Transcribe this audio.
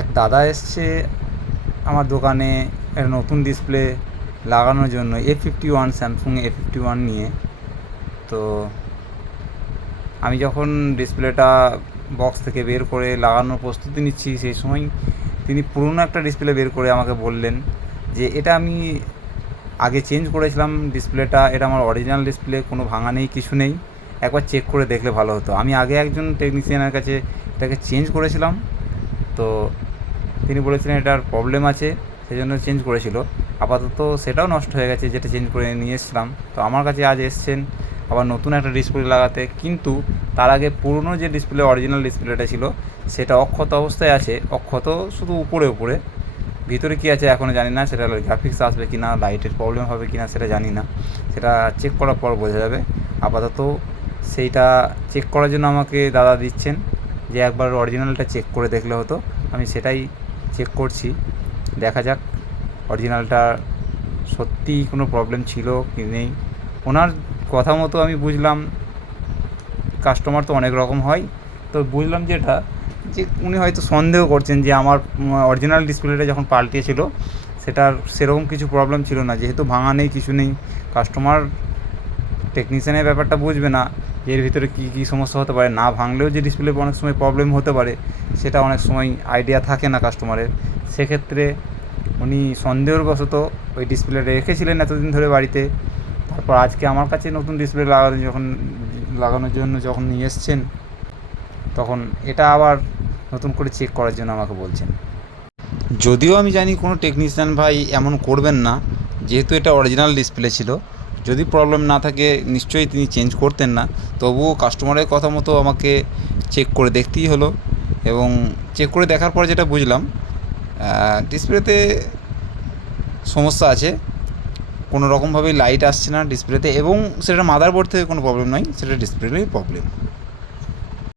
এক দাদা এসছে আমার দোকানে একটা নতুন ডিসপ্লে লাগানোর জন্য A51 স্যামসাং A51 নিয়ে। তো আমি যখন ডিসপ্লেটা বক্স থেকে বের করে লাগানোর প্রস্তুতি নিচ্ছি, সেই সময় তিনি পুরনো একটা ডিসপ্লে বের করে আমাকে বললেন যে এটা আমি আগে চেঞ্জ করেছিলাম ডিসপ্লেটা, এটা আমার অরিজিনাল ডিসপ্লে, কোনো ভাঙা নেই, কিছু নেই, একবার চেক করে দেখলে ভালো হতো। আমি আগে একজন টেকনিশিয়ানের কাছে এটাকে চেঞ্জ করেছিলাম, তো তিনি বলেছিলেন এটার প্রবলেম আছে, সেই জন্য চেঞ্জ করেছিল। আপাতত সেটাও নষ্ট হয়ে গেছে যেটা চেঞ্জ করে নিয়ে এসেছিলাম। তো আমার কাছে আজ এসছেন আবার নতুন একটা ডিসপ্লে লাগাতে, কিন্তু তার আগে পুরনো যে ডিসপ্লে অরিজিনাল ডিসপ্লেটা ছিল সেটা অক্ষত অবস্থায় আছে। অক্ষত শুধু উপরে উপরে, ভিতরে কী আছে এখনও জানি না। সেটা গ্রাফিক্স আসবে কি না, লাইটের প্রবলেম হবে কি না সেটা জানি না, সেটা চেক করার পর বোঝা যাবে। আপাতত সেইটা চেক করার জন্য আমাকে দাদা দিচ্ছেন যে একবার অরিজিনালটা চেক করে দেখলে হতো। আমি সেটাই চেক করছি, দেখা যাক অরিজিনালটা সত্যিই কোনো প্রবলেম ছিল কি নেই। ওনার কথা মতো আমি বুঝলাম, কাস্টমার তো অনেক রকম হয়, তো বুঝলাম যেটা যে উনি হয়তো সন্দেহ করছেন যে আমার অরিজিনাল ডিসপ্লেটা যখন পাল্টিয়েছিল সেটার সেরকম কিছু প্রবলেম ছিল না, যেহেতু ভাঙা নেই কিছু নেই। কাস্টমার টেকনিশিয়ানের ব্যাপারটা বুঝবে না যে এর ভিতরে কী কী সমস্যা হতে পারে, না ভাঙলেও যে ডিসপ্লে অনেক সময় প্রবলেম হতে পারে সেটা অনেক সময় আইডিয়া থাকে না কাস্টমারের। সেক্ষেত্রে উনি সন্দেহবশত ওই ডিসপ্লেটা রেখেছিলেন এতদিন ধরে বাড়িতে, তারপর আজকে আমার কাছে নতুন ডিসপ্লে লাগানোর জন্য যখন নিয়ে এসছেন, তখন এটা আবার নতুন করে চেক করার জন্য আমাকে বলছেন। যদিও আমি জানি কোনো টেকনিশিয়ান ভাই এমন করবেন না, যেহেতু এটা অরিজিনাল ডিসপ্লে ছিল, যদি প্রবলেম না থাকে নিশ্চয়ই তিনি চেঞ্জ করতেন না। তবুও কাস্টমারের কথা মতো আমাকে চেক করে দেখতেই হলো, এবং চেক করে দেখার পর যেটা বুঝলাম ডিসপ্লেতে সমস্যা আছে, কোনো রকমভাবেই লাইট আসছে না ডিসপ্লেতে, এবং সেটা মাদারবোর্ড থেকে কোনো প্রবলেম নয়, সেটা ডিসপ্লেরই প্রবলেম।